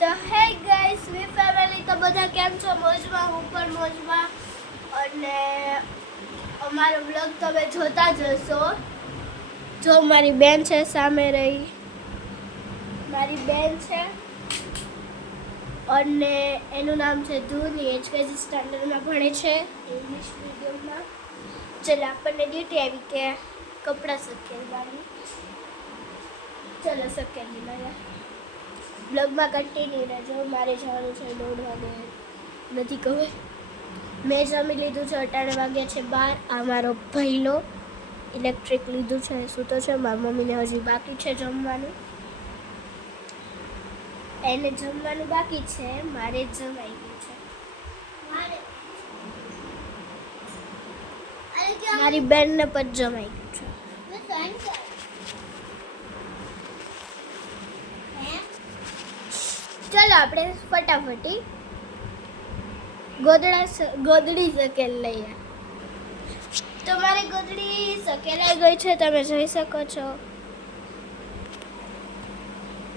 તો હે ગાઈસ વી ફેમિલી તો બધા કેમ છો? મોજમાં, હું પણ મોજમાં. અને અમારો બ્લોગ તમે જોતા જ હશો. જો મારી બેન છે સામે રહી, મારી બેન છે અને એનું નામ છે ધૂની. એચકેજી સ્ટાન્ડર્ડમાં ભણે છે, ઇંગ્લિશ મીડિયમમાં. ચલો આપણને ડ્યુટી આવી કે કપડાં સકેલવાની. ચલો સકેલી લાયા. બ્લોગમાં કન્ટિન્યુ રહેજો. મારે જવાનું છે 9 વાગે, નથી ખબર. મેં જમી લીધું છે, અટાણે વાગ્યા છે 12. આ મારો ભઈલો ઇલેક્ટ્રિક લીધું છે, સૂતો છે. મારી મમ્મીને હજી બાકી છે જમવાનું, એને જમવાનું બાકી છે, મારે જમાઈ ગયું છે. મારી બેનને પણ જમાઈ ગયું છે. ચલો આપણે ફટાફટી ગોદડી સકેલ લઈએ. તો મારી ગોદડી સકેલાઈ ગઈ છે, તમે જોઈ શકો છો.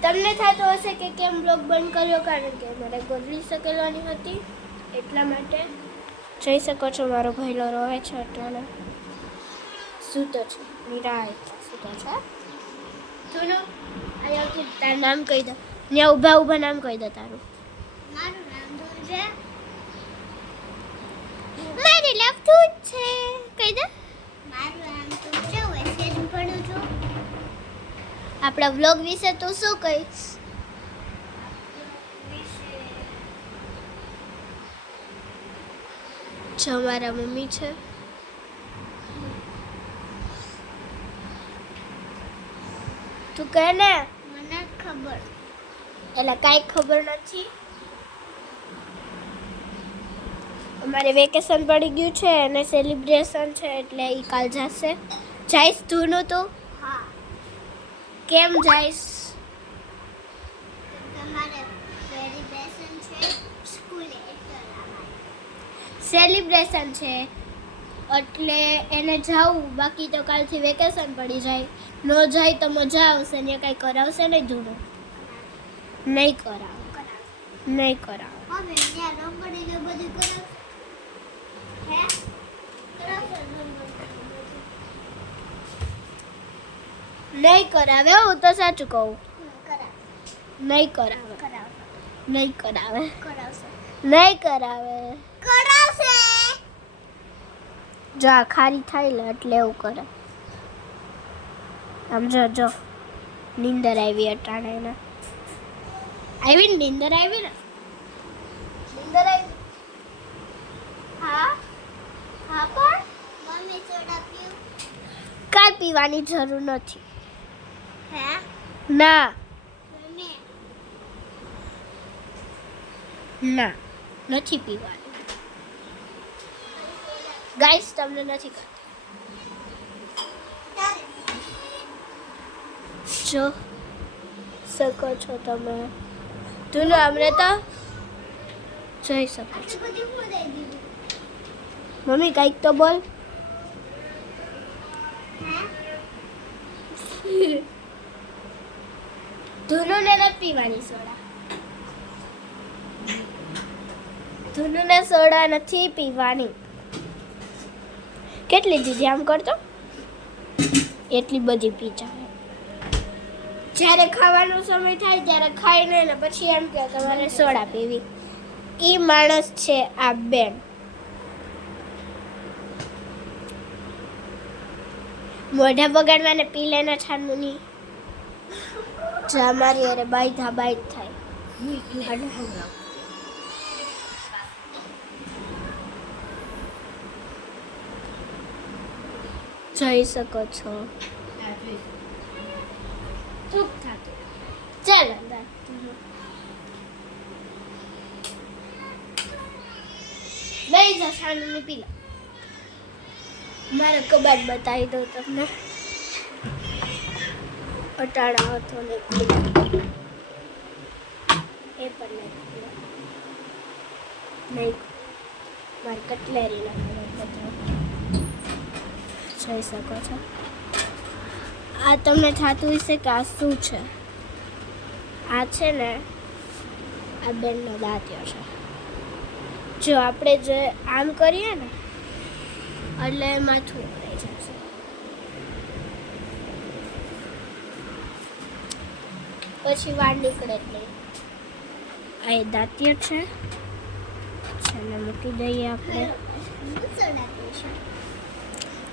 તમને થતું હશે કે કેમ બ્લોગ બંધ કર્યો, કારણ કે મારે ગોદડી સકેલવાની હતી એટલા માટે. જોઈ શકો છો મારો ભઈલો રોવે છે, એટલે સૂતો છે, નિરાય સૂતો છે. ચલો અહીંયા તારું નામ કહી દો. ત્યાં ઊભા ઊભા નામ કહી દો તારું. મારું નામ ધૂન છે. મારું નામ ધૂન છે. કહી દો. મારું નામ ધૂન છે. હું એસકેજી ભણું છું. આપણા વ્લોગ વિશે તું શું કહીશ? જો મારા મમ્મી છે. તું કહે ને. મને ખબર. એટલે કાંઈ ખબર નથી. અમારે વેકેશન પડી ગયું છે અને સેલિબ્રેશન છે, એટલે એ કાલ જશે. જઈશ ધૂનું તું? હા. કેમ જઈશ? તમારે સેલિબ્રેશન છે સ્કૂલે, સેલિબ્રેશન છે એટલે એને જાવું. બાકી તો કાલથી વેકેશન પડી જાય. ન જાય તો મજા આવશે ને. કાંઈ કરાવશે નહીં ધૂનું? નહીં કરાવ, નહીં કરાવ. હવે ત્યાં રંગોળી ને બધું કરાવ. હે કરાવશે નહીં કરાવે. હું તો સાચું કહું, કરાવ નહીં કરાવે, કરાવ નહીં કરાવે, કરાવશે નહીં કરાવે. કરાવશે. જો આ ખારી થાય ને એટલે એવું કરે. આમ જો જો નીંદર આવી અટાણે એને. આવી ને નીંદર આવી ને. નીંદર આવી. હા હા પણ મમ્મી સોડા પીવું. કાંઈ પીવાની જરૂર નથી. હે ના મમ્મી ના, નથી પીવાની. ગાઈસ તમને નથી તારે જો શકો છો તમે. ધૂનો અમને તો જોઈ શકો છો. આટલું બધું હું દઈ દીધું. મમ્મી કંઈક તો બોલ. હે ધૂનુને નથી પીવાની સોડા. ધૂનુને સોડા નથી પીવાની. કેટલી દીધી આમ કરતો? એટલી બધી પી જાય. જ્યારે ખાવાનો સમય થાય ત્યારે ખાઈ લે ને પછી એમ કે તમારે સોડા પીવી. ઈ માણસ છે આ બેન. મોઢા બગાડવા ને પી લેના છાનમુની. જા મારી અરે બાઈ થાય. જઈ શકો છો. થૂક થાતું. ચાલ અંદર. લઈ જા છાનમુની પી લે. મારો કબાટ બતાવી દઉં તમને. અટાણા હતો ને એ પણ નહીં. મારી કટલેરી જોઈ શકો છો. આ તમને થતું હશે કે આ શું છે. આ છે ને આ બેનનો દાંતિયો છે. જો આપણે જે આમ કરીએ ને એટલે માથું ઉભરાઈ જશે. પછી વાળ નીકળે જ નહીં. આ એ દાંતિયો છે. એને મૂકી દઈએ આપણે.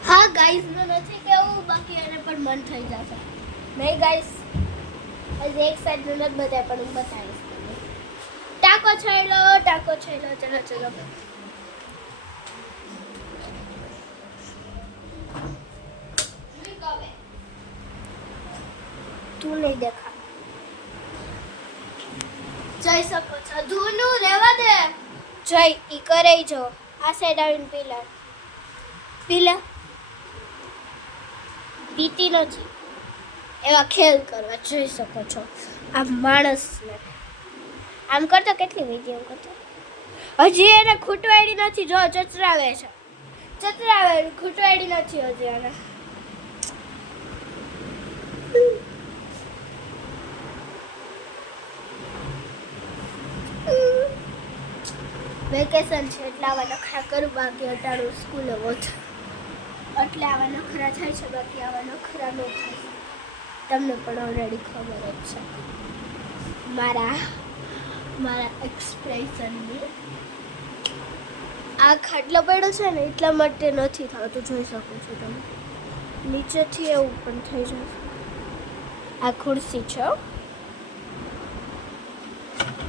હા ગાઈસ નો નથી કેવું, બાકી એને પણ મન થઈ જશે. નહીં ગાઈસ, હજી એક સાઈડ નું નથી બતાય, પણ હું બતાવીશ તમને. ટાકો છેડો. ચલો તું નહીં દેખા. જઈ શકો છો. ધૂનું રહેવા દે. જઈ ઈ કરે જો. આ સાઈડ આવીને પીલા પીતી નથી. એવા ખેલ કરવા જોઈ શકો છો. આ માણસને આમ કરતો કેટલી વિડીયો કરતો. હજી એને ખૂટવાડી નથી. જો ચચરાવે છે. ખૂટવાડી નથી હજી એને. વેકેશન છે એટલે આવા નખરા કરું, બાકી અટાણું સ્કૂલે વધુ એટલે આવા નખરા થાય છે, બાકી આવા નખરા ન થાય. તમને પણ ઓલરેડી ખબર જ છે મારા એક્સપ્રેશનની. આ ખાટલો પડ્યો છે ને એટલા માટે નથી થતું, જોઈ શકો છો તમે. નીચેથી એવું પણ થઈ જશે. આ ખુરશી છે.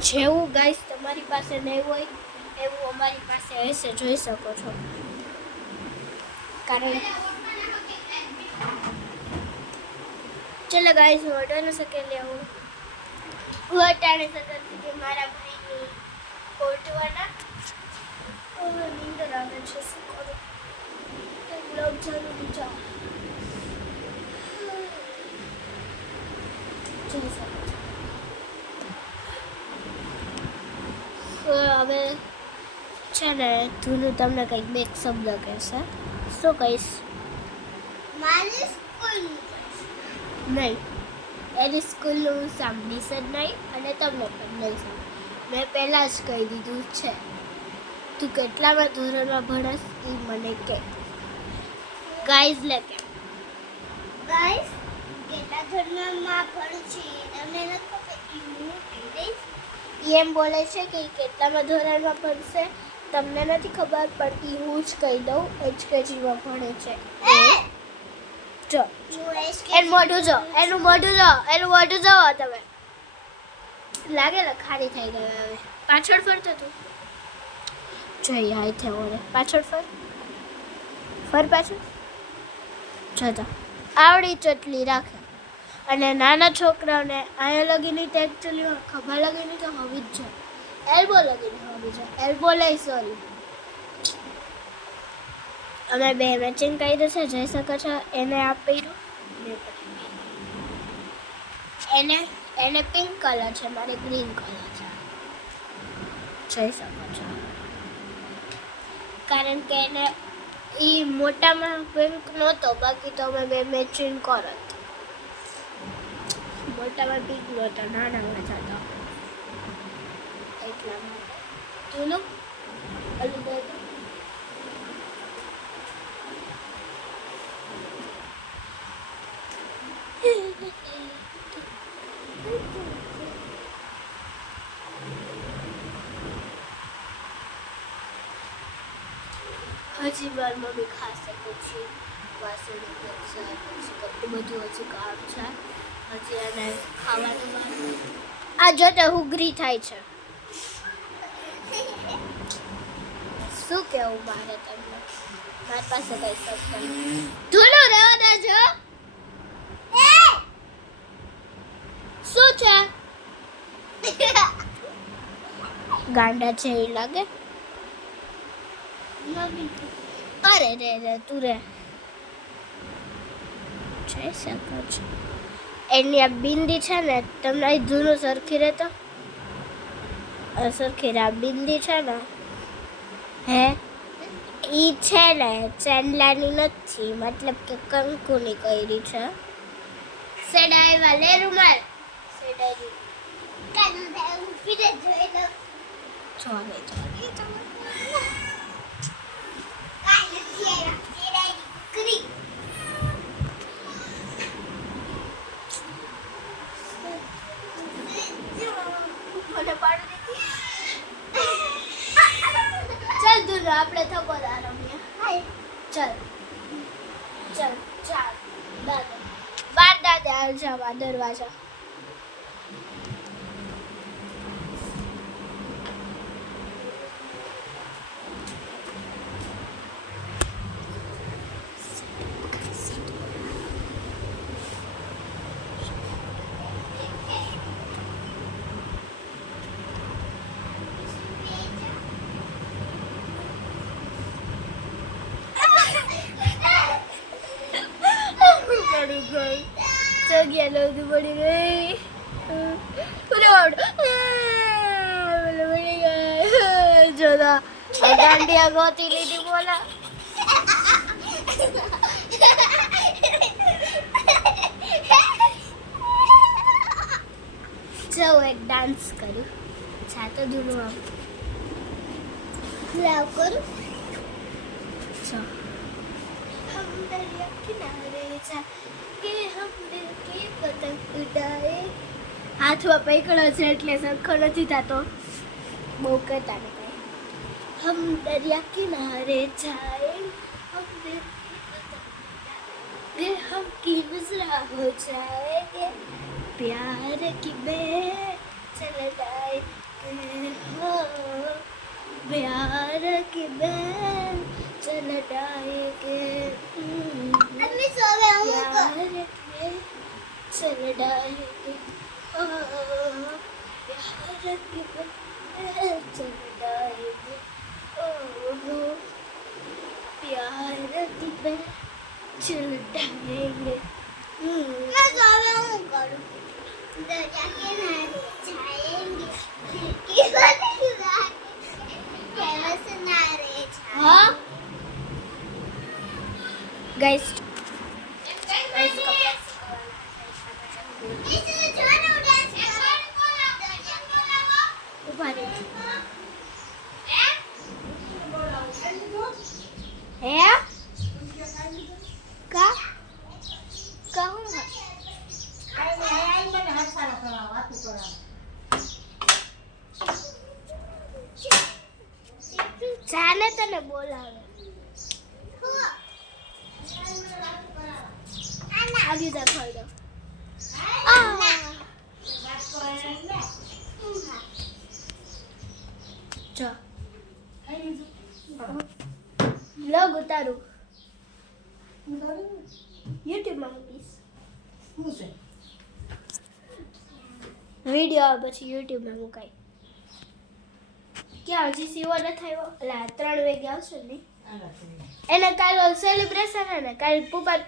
જેવું ગાઈસ તમારી પાસે નહીં હોય એવું અમારી પાસે હશે, જોઈ શકો છો. કારણ ચલો ગાઈસ, હું અટાણે સકેલી આવું. હું અટાણે સકેલી કે મારા ભાઈની કોટવાના નીંદર આવે છે. શું કરું? બ્લોગ જરૂરી જાઓ. જોઈ શકો છો. હવે છે ને ધૂનું તમને કંઈક બે શબ્દ કહેશે. શું કહીશ? મારી સ્કૂલ નહીં, એની સ્કૂલનું હું સાંભળીશ જ નહીં અને તમને પણ નહીં સાંભળીશ. મેં પહેલાં જ કહી દીધું છે. તું કેટલામાં ધોરણમાં ભણસ એ મને કહે. ગાઈઝ લે કે ગાઈસ કેટલા ધર્મમાં ભણું છે તમને નથી ખબર. હું કહી દઈશ. ઈ એમ બોલે છે કે ઈ કેટલામાં ધોરણમાં ભણશે તમને નથી ખબર, પણ ઈ હું જ કહી દઉં. HKGમાં ભણે છે. જો એનું મોઢું જો તમે. લાગે ને ખાલી થઈ ગયો. હવે પાછળ ફરતો તું જોઈ હાઈ થયો ને પાછળ ફર પાછળ જોતા આવડી ચટલી રાખે. અને નાના છોકરાઓને અહીંયા લગીની તો એકચ્યુઅલી ખભા લગીની તો હોવી જ છે. એલ્બો લગીની હોવી છે. એલ્બો લઈ સોરી. અમે બે મેચિંગ કર્યું છે, જોઈ શકો છો. એને આ પહેર્યું, એને પિંક કલર છે, મારે ગ્રીન કલર છે. જોઈ શકો છો. કારણ કે એને એ મોટામાં પિંક નહોતો, બાકી તો અમે બે મેચિંગ કરત. મોટામાં પિંક નહોતો, નાનામાં જ હતો. એટલા માટે તું હજી મારી મમ્મી ખાશે, પછી વાસણ કરશે, પછી કેટલું બધું હજી કામ છે. હજી એને ખાવાનું આ જોતે હુગરી થાય છે. શું કેવું મારે તમને? મારી પાસે કઈ શબ્દ નથી. ધૂલું રહેવા દેજો. શું છે? ગાંડા છે એ લાગે. અરે રે તું રે. જઈ શકો છો. એની આ બિંદી છે ને, તમને ધૂનું સરખી રહેતો સરખી રે. આ બિંદી છે ને હે ઈ છે ને ચાંદલાની નથી, મતલબ કે કંકુની કરી છે. સેડાઈવા લે રૂમાલ. સેડાઈ કાનું દે પીરે જોઈ લો ચાલે કાંઈ નથી આવ્યા તેરાઈ દીકરી મને પાડી દીધી ચાલ દૂર આપણે થકો રમીએ ચાલ ચાલ ચાલ દાદા બાર દાદા આવી જવા દરવાજા પડી ગઈ જગ્યા લોધી પડી ગઈ પડી ગઈ જોતા દાંડિયા ગોતી લીધી બોલા જાઉં એક ડાન્સ કરું છાતો ધૂનું આમ લાવ કરું अच्छा हम दरिया किनारे जाके हम दिल की पतंग उड़ाए હાથમાં પકડો છે એટલે સરખો નથી થતો બહુ કહેતા ને કઈ हम दरिया किनारे जाए हम दिल की पतंग उड़ाए हम की गुजरा हो जाएंगे प्यार की बेल चलाए हो प्यार की बेल चलाएंगे મમ્મી સોવે હું प्यार की बेल चलाएंगे ओ प्यार की बेल चलाएंगे ओ प्यार की बेल चलाएंगे मैं सोवे હું કરું દરિયા કિનારે જાएंगे खिड़की बंद फेमस नारे हाँ गाइस गाइस इसने जोना डांस दरिया बोलाવો ऊपर है का कहूँ ચાલે તને બોલાવે આગે જા ખાઈ દો ચો લોગ ઉતારું YouTube માં મૂકીશ વિડિયો આવે પછી YouTube માં મુકાય ક્યાં હજી સીવો ન થયો એટલે 3 વાગે આવશે ને એને કાલ સેલિબ્રેશન હે ને કાલ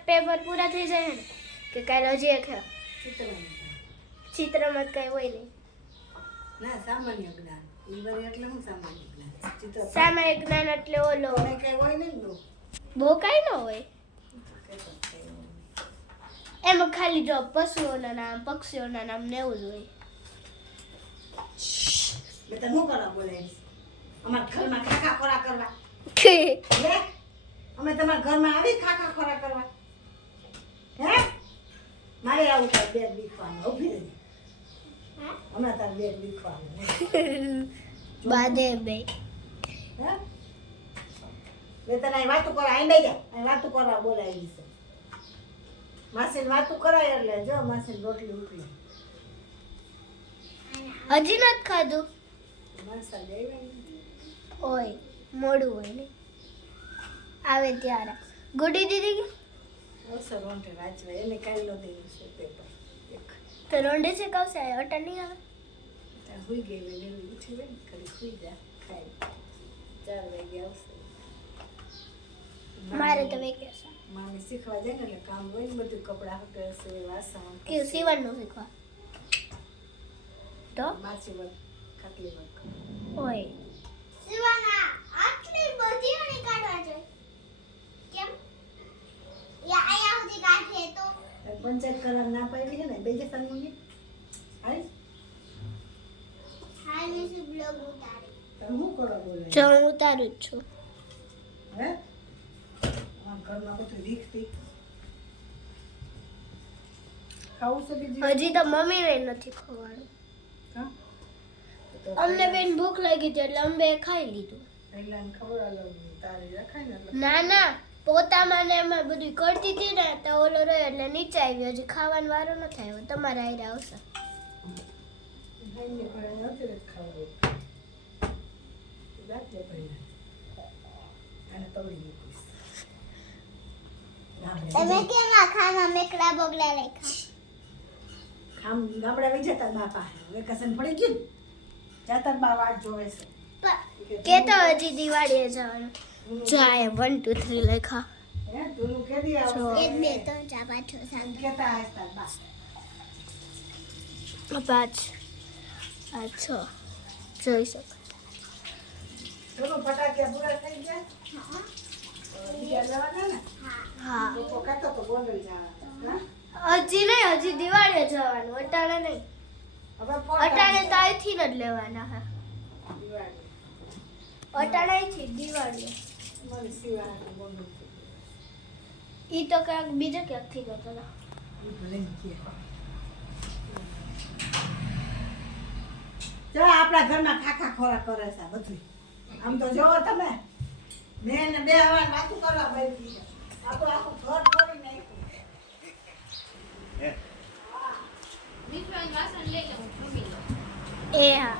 પેપર પૂરા થઈ જાય ને કે કાલ હજી એક હે ચિત્રમાં કઈ હોય નહીં ના સામાન્ય જ્ઞાન ઈવર એટલે હું સામાન્ય જ્ઞાન ચિત્ર સામાન્ય જ્ઞાન એટલે ઓલો કઈ હોય નહીં નો બહુ કાંઈ ન હોય એમાં ખાલી જો પશુઓના નામ પક્ષીઓના નામ ને એવું જ હોય મેં તો હું કરવા બોલાવીશ અમારા ઘરમાં ખાખા ખોરા કરવા હે અમે તમારા ઘરમાં આવી ખાખા ખોરા કરવા હે મારે આવું થાય બેગ દીખવાનું ઊભી રહી હમણાં તાર બેગ દીખવાનું બાદે બે હે મેં તને અહીં વાતું કરવા અહીં બેસી જા અહીં વાતું કરવા બોલાવી છે માસીને વાતું કરાય એટલે જો માસીને રોટલી ઉકળી હજી નથી ખાધું માસા લેવાય હોય મોડું હોય ને આવે ત્યારે ગુડી દીદી અવસર રોંઢે વાંચવા એને કાંઈ નો દેવું છે પેપર એક તો રોંડે છે કવશે અટા નહીં આવે ત્યાં હુઈ ગઈ હોય ને એવી ઉઠી હોય ને ખરી સુઈ જા ખાઈ 4 વાગે આવશે મારે તો વેકેશન મામી શીખવા જાય ને એટલે કામ હોય ને બધું કપડાં હકશે વાસણ કે સીવણનું શીખવા તો માછી વર્ક ખાટલી વર્ક હોય શિવાના આટલી બધી ઓની કાઢવા જોઈએ કેમ યા આયા સુધી કાઢે તો પંચાયત કલર ના પાડી છે ને બેજે સન્મુની હાઈ હાલ મે બ્લોગ ઉતારે તમે શું કરો બોલે જો હું ઉતારું જ છું. હે આ ઘરમાં બધું રીખથી ખાવું છે બીજી હજી તો મમ્મીને નથી ખવાડું. હા તો અમને બેન ભૂખ લાગી હતી એટલે અમે બે ખાઈ લીધું. પહેલાને ખબર આલો તારે રખાય ને એટલે ના ના પોતામાં ને એમાં બધું કરતી હતી ને તો ઓલો રહ્યો એટલે નીચે આવ્યો. હજી ખાવાનો વારો નથી આવ્યો. તમારે આયરા આવશે. ભાઈને ભાઈ નથી જ ખાવું રાખજે ભાઈને અને તળી મૂકીશ તમે કેમ આ ખાના મેકડા બગલા રાખ્યા? ખામ ગામડા વહી જતા બાપા વેકેશન પડી ગયું ને જાતા બા વાટ જોવે છે કે તો હજી દિવાળીએ જવાનું. જો આ 1 2 3 લખા. હે તું કેદી આવશે 1 2 3 4 5 6 7 કેતા હસતા બા 5 આ 6 જોઈ શકો. ચલો ફટાકિયા પૂરા થઈ ગયા બીજા જવાના ને હા તો કહેતો તો ગોંડલ જવાના હજી નહીં હજી દિવાળીએ જવાનું. અટાણે નહીં. હવે અટાણે તો અહીંથી જ લેવાના હા. દિવાળી અટાણે અહીંથી દિવાળીએ. મને સિવાય ગોંડલ ઈ તો ક્યાંક બીજે ક્યાંકથી ગયો હતો. ભલે કે જો આપણા ઘરમાં ખાખા ખોરાક કરે છે બધું આમ તો જોવો તમે મેં ને બે હવા વાતું કરવા બેઠી આપણું આખું ઘર ફોડી નાખ્યું એ હા